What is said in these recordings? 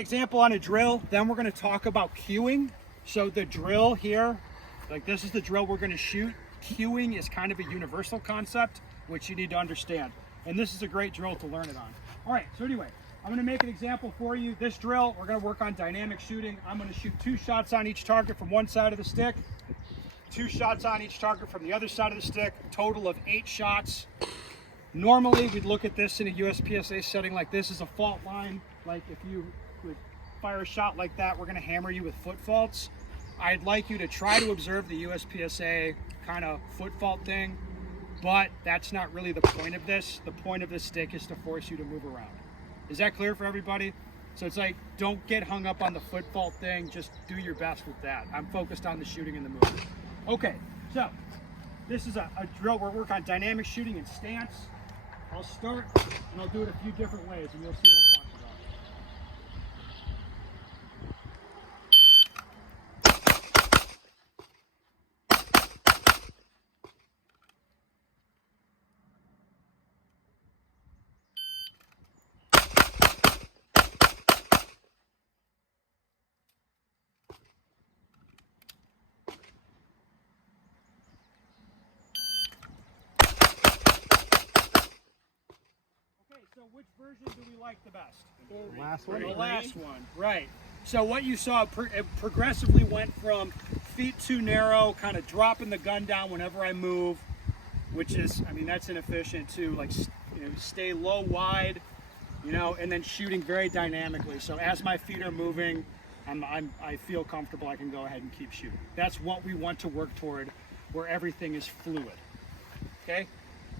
Example on a drill, then we're going to talk about cueing. So the drill here, like this is the drill we're going to shoot. Cueing is kind of a universal concept, which you need to understand. And this is a great drill to learn it on. All right, so anyway, I'm going to make an example for you. This drill, we're going to work on dynamic shooting. I'm going to shoot 2 shots on each target from one side of the stick, 2 shots on each target from the other side of the stick, total of 8 shots. Normally, we'd look at this in a USPSA setting like this as a fault line. Like if you would fire a shot like that, we're going to hammer you with foot faults. I'd like you to try to observe the USPSA kind of foot fault thing, but that's not really the point of this. The point of this stick is to force you to move around. Is that clear for everybody? So it's like, don't get hung up on the foot fault thing. Just do your best with that. I'm focused on the shooting and the movement. Okay, so this is a drill where we work on dynamic shooting and stance. I'll start and I'll do it a few different ways and you'll see what I'm talking about. So which version do we like the best? The last one? The last one, right. So what you saw, it progressively went from feet too narrow, kind of dropping the gun down whenever I move, which is, I mean, that's inefficient too, like, you know, stay low, wide, you know, and then shooting very dynamically. So as my feet are moving, I feel comfortable, I can go ahead and keep shooting. That's what we want to work toward, where everything is fluid, okay?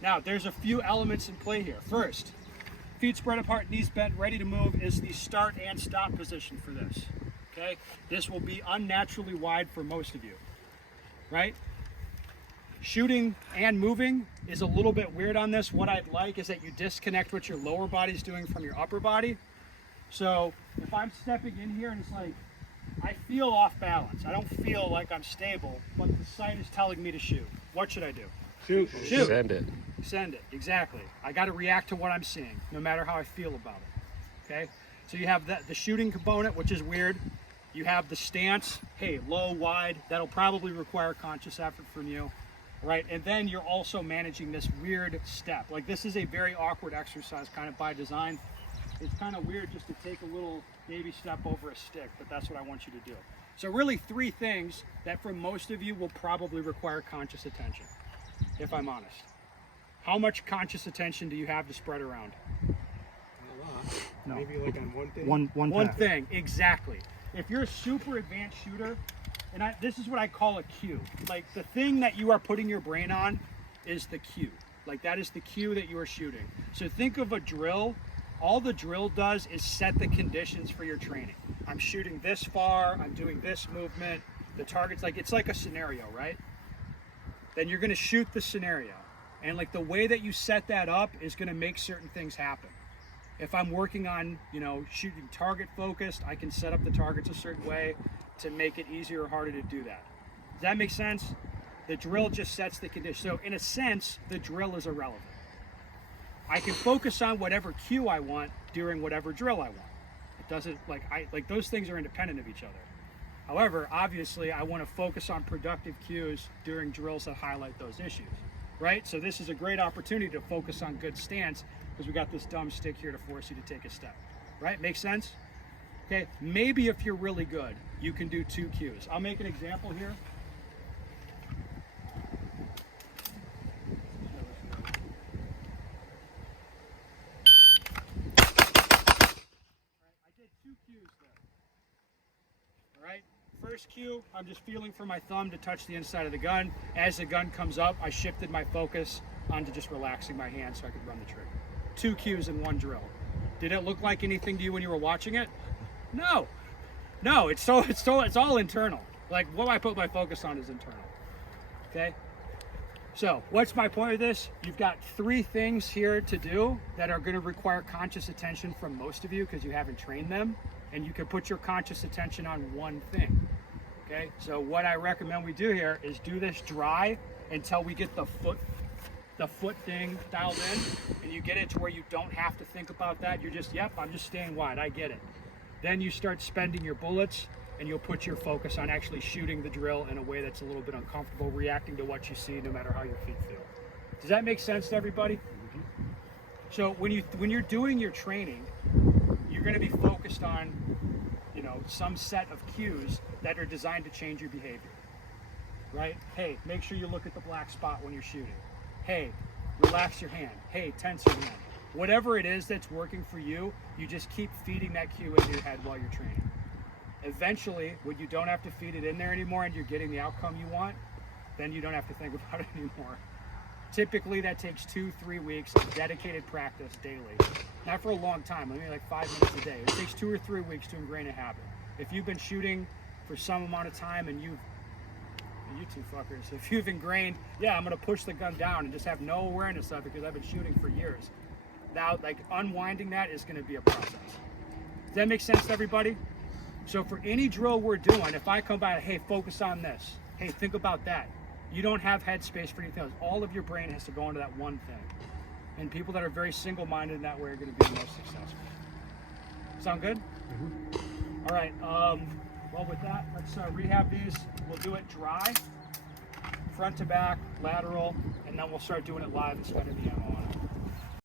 Now, there's a few elements in play here. First, feet spread apart, knees bent, ready to move is the start and stop position for this, okay? This will be unnaturally wide for most of you, right? Shooting and moving is a little bit weird on this. What I'd like is that you disconnect what your lower body's doing from your upper body. So if I'm stepping in here and it's like, I feel off balance. I don't feel like I'm stable, but the sight is telling me to shoot. What should I do? Shoot. Send it. Send it, exactly. I got to react to what I'm seeing, no matter how I feel about it, okay? So you have the shooting component, which is weird. You have the stance, hey, low, wide, that'll probably require conscious effort from you, right? And then you're also managing this weird step. Like this is a very awkward exercise kind of by design. It's kind of weird just to take a little baby step over a stick, but that's what I want you to do. So really 3 things that for most of you will probably require conscious attention, if I'm honest. How much conscious attention do you have to spread around? A lot. No. Maybe like on one thing? One thing, exactly. If you're a super advanced shooter, and this is what I call a cue. Like the thing that you are putting your brain on is the cue. Like that is the cue that you are shooting. So think of a drill. All the drill does is set the conditions for your training. I'm shooting this far, I'm doing this movement, the target's like, it's like a scenario, right? Then you're gonna shoot the scenario. And like the way that you set that up is going to make certain things happen. If I'm working on, you know, shooting target focused, I can set up the targets a certain way to make it easier or harder to do that. Does that make sense? The drill just sets the condition. So in a sense, the drill is irrelevant. I can focus on whatever cue I want during whatever drill I want. It doesn't, like those things are independent of each other. However, obviously I want to focus on productive cues during drills that highlight those issues. Right? So this is a great opportunity to focus on good stance because we got this dumb stick here to force you to take a step. Right? Makes sense? Okay, maybe if you're really good, you can do 2 cues. I'll make an example here. I did 2 cues there. All right? First cue, I'm just feeling for my thumb to touch the inside of the gun. As the gun comes up, I shifted my focus onto just relaxing my hand so I could run the trigger. 2 cues in one drill. Did it look like anything to you when you were watching it? No. No, it's all internal. Like what I put my focus on is internal. Okay? So what's my point of this? You've got 3 things here to do that are going to require conscious attention from most of you because you haven't trained them. And you can put your conscious attention on one thing, okay? So what I recommend we do here is do this dry until we get the foot thing dialed in, and you get it to where you don't have to think about that. You're just, yep, I'm just staying wide, I get it. Then you start spending your bullets, and you'll put your focus on actually shooting the drill in a way that's a little bit uncomfortable, reacting to what you see, no matter how your feet feel. Does that make sense to everybody? So when you're doing your training, you're going to be focused on, you know, some set of cues that are designed to change your behavior. Right? Hey, make sure you look at the black spot when you're shooting. Hey, relax your hand. Hey, tense your hand. Whatever it is that's working for you, you just keep feeding that cue into your head while you're training. Eventually, when you don't have to feed it in there anymore and you're getting the outcome you want, then you don't have to think about it anymore. Typically, that takes 2-3 weeks of dedicated practice daily. Not for a long time, maybe like 5 minutes a day. It takes 2 or 3 weeks to ingrain a habit. If you've been shooting for some amount of time and you two fuckers, if you've ingrained, yeah, I'm gonna push the gun down and just have no awareness of it because I've been shooting for years. Now, like, unwinding that is gonna be a process. Does that make sense to everybody? So for any drill we're doing, if I come by, hey, focus on this. Hey, think about that. You don't have headspace for anything else. All of your brain has to go into that one thing. And people that are very single-minded in that way are gonna be the most successful. Sound good? Mm-hmm. All right, well, with that, let's rehab these. We'll do it dry, front to back, lateral, and then we'll start doing it live and spending the ammo on it.